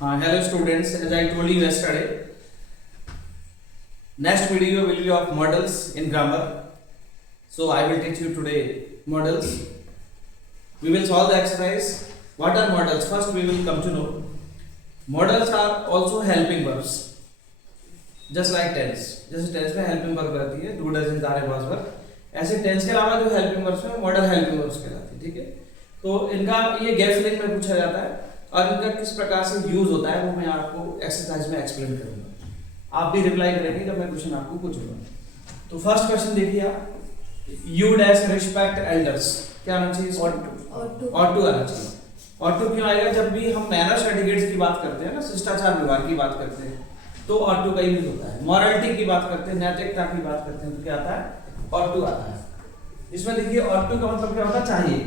Hello students, as I told you yesterday, next video will be of models in grammar. So I will teach you today models. We will solve the exercise. What are models? First we will come to know. Models are also helping verbs. Just like tense. जैसे tense में helping verb रहती है, do doesn't are was verb. ऐसे tense के अलावा जो helping verbs में model helping verbs कहलाती है, ठीक है? तो इनका ये गैप फिलिंग में पूछा जाता है और इनका किस प्रकार से यूज होता है वो मैं आपको एक्सरसाइज में एक्सप्लेन करूंगा। आप भी रिप्लाई करेंगे जब मैं क्वेश्चन आपको पूछूंगा। तो फर्स्ट क्वेश्चन देखिए आप, यू डैश रिस्पेक्ट एल्डर्स, क्या आना चाहिए? ऑट टू आना चाहिए। ऑट टू क्यों आएगा? जब भी हम मैनर्स एटिकेट्स की बात करते हैं ना, शिष्टाचार व्यवहार की बात करते हैं तो ऑट टू का यूज होता है। मॉरलिटी की बात करते हैं, नैतिकता की बात करते हैं तो क्या आता है? ऑट टू आता है। इसमें देखिए ऑट टू का मतलब क्या होता है? चाहिए।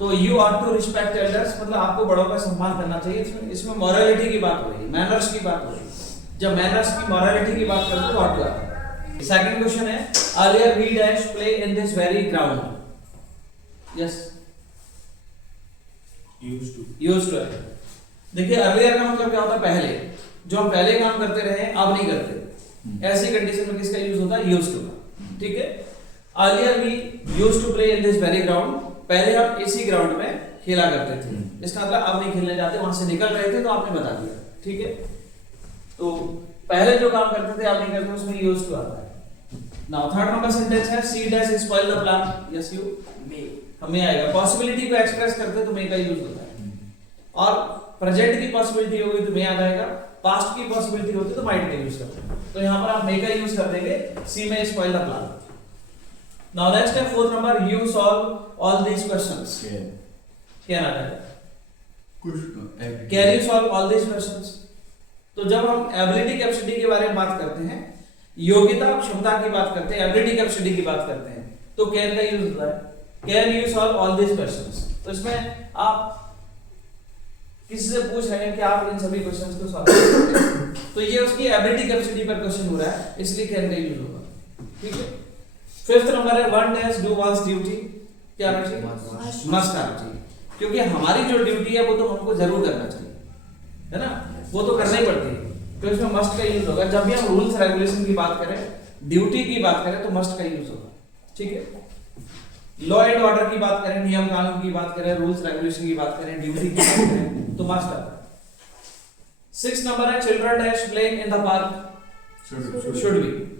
तो you ought to respect elders मतलब आपको बड़ों का सम्मान करना चाहिए। इसमें मॉरलिटी की बात हो रही है, मैनर्स की बात हो रही है। जब मैनर्स की मॉरलिटी की बात करते हैं तो ऑट टू आता है। सेकंड क्वेश्चन है, earlier we dash play in this very ground. Yes, used to. देखिए अर्लियर का मतलब क्या होता है? पहले। जो हम पहले काम करते रहे अब नहीं करते, ऐसी कंडीशन में किसका यूज होता है? यूज्ड टू का, ठीक है? Earlier we used to play in this very ground, पहले हम इसी ग्राउंड में खेला करते थे। इसका मतलब अब नहीं खेलने जाते, वहां से निकल रहे थे तो आपने बता दिया, ठीक है? तो पहले जो काम करते थे अब नहीं करते, उसमें यूज्ड टू आता है। नाउ थर्ड नंबर सेंटेंस है, she dash spoil the plan. Yes you may, हमें आएगा। पॉसिबिलिटी को एक्सप्रेस करते तो मे का यूज होता है। और प्रेजेंट की पॉसिबिलिटी होगी तो मे आ जाएगा, पास्ट की पॉसिबिलिटी होती तो माइट का यूज करते हैं। तो यहां पर आप मे का यूज कर देंगे, सी में spoil the plan. Now next है fourth number, you solve all these questions. क्या नाम है? Can you solve all these questions? तो जब हम एबिलिटी कैपेसिटी के बारे में बात करते हैं, योग्यता क्षमता की बात करते हैं, एबिलिटी कैपेसिटी की बात करते हैं तो कैन का यूज होता है। Can you solve all these questions? तो इसमें आप किसी से पूछ रहे हैं कि आप इन सभी क्वेश्चंस को सॉल्व करेंगे तो ये उसकी एबिलिटी कैपेसिटी पर क्वेश्चन हो रहा है, इसलिए कैन का यूज होगा, ठीक है? फिफ्थ नंबर है, one dash do once duty. क्या आना चाहिए? मस्ट आना चाहिए, क्योंकि हमारी जो ड्यूटी है वो तो हमको जरूर करना चाहिए, है ना? वो तो करना ही पड़ती है, तो इसमें मस्ट का यूज होगा। जब भी हम रूल्स रेगुलेशन की बात करें, ड्यूटी की बात करें तो मस्ट का यूज होगा, ठीक है? लॉ एंड ऑर्डर की बात करें, नियम कानून की बात करें, रूल्स रेगुलेशन की बात करें, ड्यूटी की बात करें तो मस्ट आता है। सिक्स नंबर है, children dash playing in the park should be.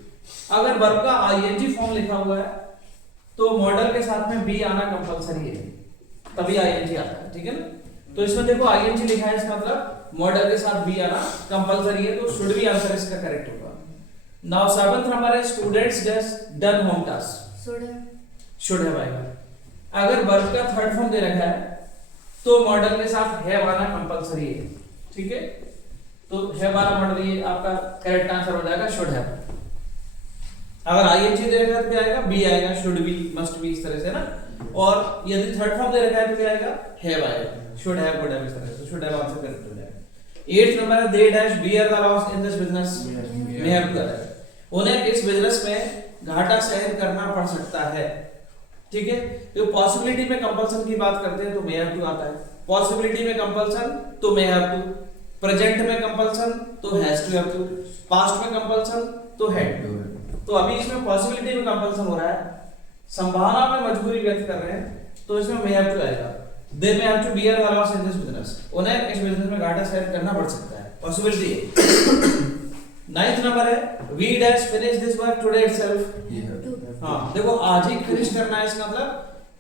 अगर वर्ब का आईएनजी फॉर्म लिखा हुआ है तो मॉडल के साथ में बी आना कंपलसरी है, तभी आईएनजी आता है, ठीक है ना? तो इसमें देखो आईएनजी लिखा है, इसका मतलब मॉडल के साथ बी आना कंपलसरी है, तो शुड बी आंसर इसका करेक्ट होगा। नाउ सेवंथ नंबर है, students just done home task. Should have आएगा। अगर वर्ब का थर्ड फॉर्म दे रखा है तो मॉडल के साथ हैव आना कंपलसरी है, ठीक है? तो हैव वाला मॉडल ये आपका करेक्ट आंसर हो जाएगा, शुड हैव। अगर आईएनजी दे रखा है तो क्या आएगा? बी आएगा, शुड बी, मस्ट बी, इस तरह से ना। और यदि थर्ड फॉर्म दे रखा है तो क्या आएगा? हैव आएगा, शुड हैव, वुड हैव, इस तरह से। तो शुड हैव आंसर करेक्ट हो जाएगा। एट्थ नंबर है, they dash bear the loss in this business may have to. उन्हें इस बिजनेस में घाटा सहन करना पड़ सकता है, ठीक है? तो पॉसिबिलिटी में कंपल्सन की बात करते हैं तो मे हैव टू आता है। पॉसिबिलिटी में कंपल्सन तो मे हैव टू, प्रेजेंट में कंपल्सन तो has to have to, past में कंपल्सन तो हैड टू। तो अभी इसमें पॉसिबिलिटी में कंपल्सन हो रहा है, संभावना में मजबूरी व्यक्त कर रहे हैं तो इसमें मे हैव टू आएगा। They may have to bear the loss in this business, उन्हें इस बिजनेस में घाटा सहन करना पड़ सकता है, पॉसिबिलिटी है। नाइन्थ नंबर है, we dash finish this work today itself. हां देखो आज ही फिनिश करना है, इसका मतलब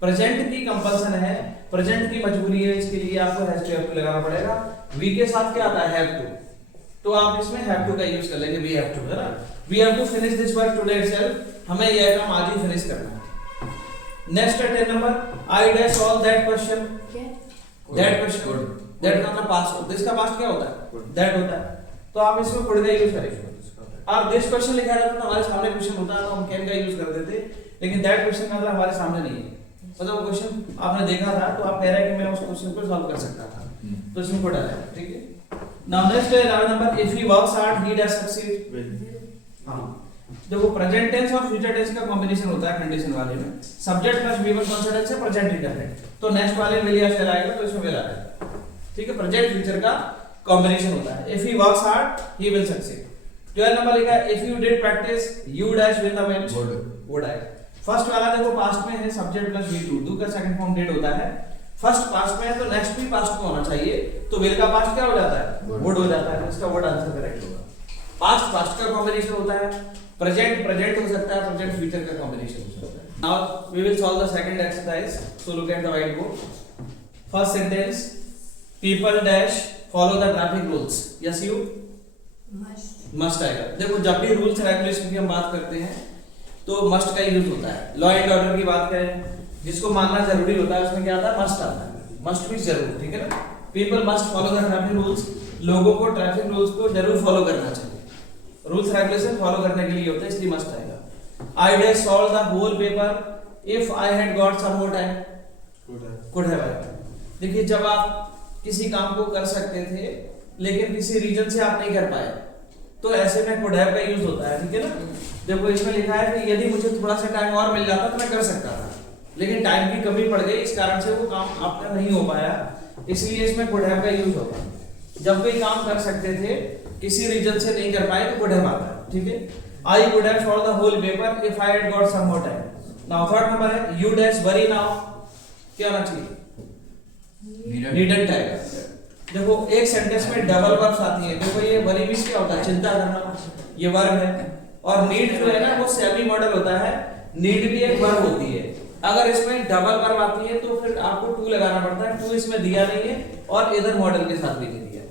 प्रेजेंट की कंपल्सन है, प्रेजेंट की मजबूरी है, इसके लिए आपको हैज टू हैव टू लगाना पड़ेगा। वी के साथ क्या आता है? हैव टू, तो आप इसमें हैव टू का यूज कर लेंगे, वी हैव टू, है ना? We have to finish this work today itself, हमें यह काम आज ही फिनिश करना है। नेक्स्ट है 10 number, I dash all that question. That question, that का मतलब पास्ट होता है, इसका पास्ट क्या होता है? दैट होता है, तो आप इसमें कुड का यूज करेंगे। और दिस क्वेश्चन लिखा रहता है तो हमारे सामने क्वेश्चन होता है तो हम कैन का यूज कर देते, लेकिन दैट क्वेश्चन का मतलब हमारे सामने नहीं है, मतलब क्वेश्चन आपने देखा था तो आप कह रहे हैं कि मैं उस क्वेश्चन को सॉल्व कर सकता था, तो इसमें कुड आएगा, ठीक है? नाउ नेक्स्ट है 11 number, if he works hard he dash succeed. हां देखो प्रेजेंट टेंस और फ्यूचर टेंस का कॉम्बिनेशन होता है कंडीशन वाले में, subject plus V one consonant से प्रेजेंट इंडेफिनिट, तो नेक्स्ट वाले विल या शैल आएगा तो इसमें विल आएगा, ठीक है? प्रेजेंट फ्यूचर का कॉम्बिनेशन होता है। If he works hard he will succeed. 12 number लिखा है if you did practice you dash win the match would I. First वाला देखो पास्ट में है, subject plus V two, do का सेकंड फॉर्म डिड होता है। फर्स्ट पास्ट में है तो नेक्स्ट भी पास्ट में होना चाहिए, तो विल का पास्ट क्या हो जाता है, वुड हो जाता है, तो इसका वुड आंसर करेक्ट होगा। पास्ट पास्ट का कॉम्बिनेशन होता है, प्रेजेंट प्रेजेंट हो सकता है, प्रेजेंट फ्यूचर का कॉम्बिनेशन हो सकता है। Now we will solve the second exercise, so look at the white board. First sentence, people dash follow the traffic rules, yes you must आएगा। देखो जब भी रूल्स रेगुलेशन की हम बात करते हैं तो मस्ट का यूज होता है। लॉ एंड ऑर्डर की बात करें, जिसको मानना जरूरी होता है उसमें क्या आता है, मस्ट आता है, मस्ट भी जरूर, ठीक है ना। People must follow the traffic rules, लोगों को ट्रैफिक रूल्स को जरूर फॉलो करना चाहिए, रूल्स रेगुलेशन फॉलो करने के लिए होता है, इसलिए मस्ट आएगा। I dash solve the whole paper if I had got some more time, could have आएगा। देखिए जब आप किसी काम को कर सकते थे लेकिन किसी रीजन से आप नहीं कर पाए तो ऐसे में कुड हैव का यूज होता है, ठीक है ना। देखो इसमें लिखा है कि यदि मुझे थोड़ा सा टाइम और मिल जाता तो मैं कर सकता था, लेकिन टाइम की कमी पड़ गई, इस कारण से वो काम आपका नहीं हो पाया, इसलिए इसमें कुड हैव का यूज होगा। जब कोई काम कर सकते थे किसी रीजन से नहीं कर पाए तो कुड हैव आता है, ठीक है। I could have solve the whole paper if I had got some more time. Now third number है यू डैश वरी नाउ, क्या होना चाहिए, नीडंट आएगा। देखो एक सेंटेंस में डबल वर्ब्स आती है, देखो ये वरी मींस क्या होता है, चिंता करना, ये वर्ब है, और नीड जो है ना वो सेमी मॉडल होता है, नीड भी एक वर्ब होती है। अगर इसमें डबल वर्ब आती है तो फिर आपको टू लगाना पड़ता है, टू इसमें दिया नहीं है और इधर मॉडल के साथ भी नहीं दिया,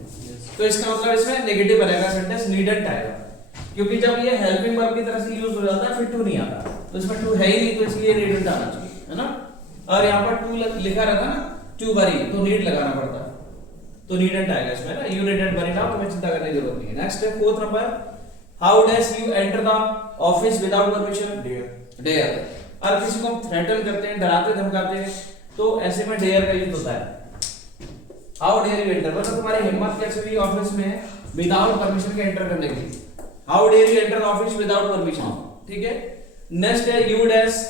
तो इसका मतलब इसमें नेगेटिव बनेगा सेंटेंस, नीडंट आएगा, क्योंकि जब ये हेल्पिंग वर्ब की तरह से यूज हो जाता है फिर टू नहीं आता, तो इसमें टू है ही नहीं, तो इसलिए नीडंट आना चाहिए, है ना। और यहाँ पर टू लिखा रहता ना, टू वरी, तो नीड लगाना पड़ता है, तो नीडंट आएगा इसमें ना, यू नीडंट वरी नाउ, तुम्हें चिंता करने की जरूरत नहीं है। नेक्स्ट है fourth number, how dash you enter the office without permission, dare. और किसी को थ्रेटन करते हैं, डराते धमकाते हैं, तो ऐसे में डेयर का यूज होता है। हाउ डेयर यू एंटर, मतलब तुम्हारी हिम्मत कैसे हुई ऑफिस में विदाउट परमिशन के एंटर करने की, how dare you enter the office without permission, ठीक है। नेक्स्ट है you dash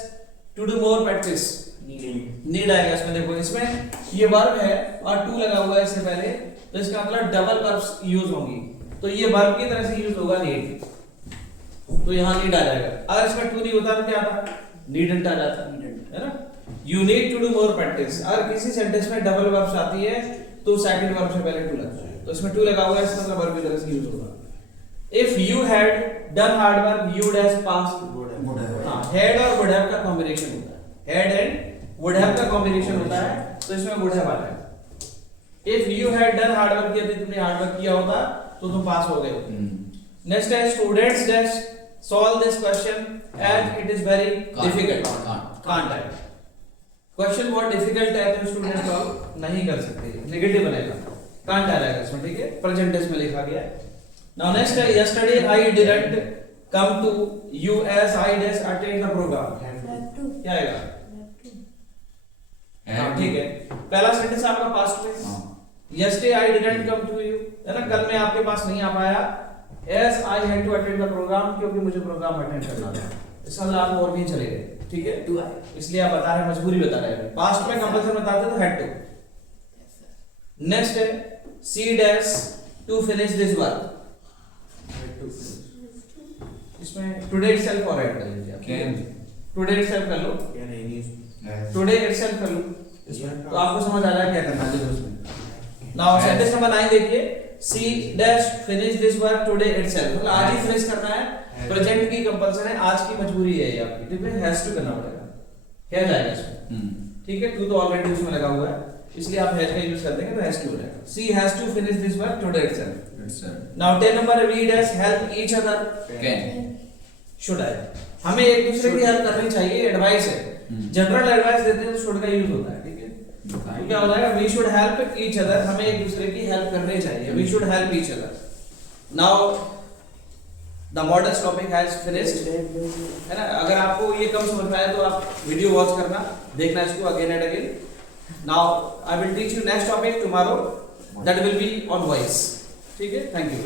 to do more practice, need आएगा इसमें। देखो इसमें ये वर्ब है और टू लगा हुआ है इससे पहले, तो इसका मतलब डबल वर्ब्स यूज होंगी, तो ये वर्ब की तरह से यूज होगा नीड, तो यहाँ नीड आ जाएगा। अगर इसमें टू नहीं होता तो क्या आता, नीडंट आ जाता है ना। You need to do more practice, अगर किसी सेंटेंस में डबल वर्ब्स आती है तो सेकंड वर्ब से पहले टू लगता है, तो इसमें टू लगा हुआ है, इसका मतलब वर्ब की तरह से यूज होगा। If you had done hard work you would have passed, हां हैड और वुड हैव का कॉम्बिनेशन होता है, हैड एंड वुड हैव का कॉम्बिनेशन होता है, तो इसमें वुड हैव आ जाएगा। If you had done hard work, यदि तुमने हार्ड वर्क किया होता तो तुम पास हो गए। नेक्स्ट है students dash solve this question as it is very difficult, can't है क्वेश्चन बहुत डिफिकल्ट है तो स्टूडेंट सॉल्व नहीं कर सकते, नेगेटिव बनेगा, कांट आ जाएगा इसमें, ठीक है, प्रेजेंट टेंस में लिखा गया है। नाउ नेक्स्ट है yesterday I didn't come to you as I dash attend the program, क्या आएगा, हाँ ठीक है। पहला सेंटेंस आपका पास्ट में, yesterday I didn't come to you, है ना, कल मैं आपके पास नहीं आ पाया, as I had to attend the program, क्योंकि मुझे प्रोग्राम अटेंड करना था, इसका मतलब आप और भी चले गए, ठीक है, टू आए, इसलिए आप बता रहे हैं, मजबूरी बता रहे हैं। पास्ट में कंपल्सन बताते तो had to। नेक्स्ट है C dash to finish this work, इसमें today itself और ऐड कर लीजिए, कैन today itself कर लो, क्या नहीं टुडे इटसेल्फ कर लो, तो आपको समझ आ रहा है क्या करना है उसमें। नाउ सेंटेंस नंबर 9 देखिए, she dash finish this work today itself, मतलब आज ही फिनिश करना है, प्रेजेंट की कंपल्सन है, आज की मजबूरी है ये आपकी, ठीक है, हैज टू करना पड़ेगा, क्या जाएगा इसमें, ठीक है, टू तो ऑलरेडी उसमें लगा हुआ है, इसलिए आप हैज का यूज कर देंगे तो हैज टू हो जाएगा। She has to finish this work today itself. Now 10 number we dash help each other, can should I, हमें एक दूसरे की हेल्प करनी चाहिए, एडवाइस है, जनरल एडवाइस देते हैं तो शुड का यूज होता है, ठीक है, तो क्या हो जाएगा, we should help each other, हमें एक दूसरे की हेल्प करनी चाहिए, we should help each other. Now the models topic has finished, है ना। अगर आपको ये कम समझ में आए तो आप वीडियो वॉच करना, देखना इसको again and again. Now I will teach you next topic tomorrow, that will be on voice, ठीक है, थैंक यू।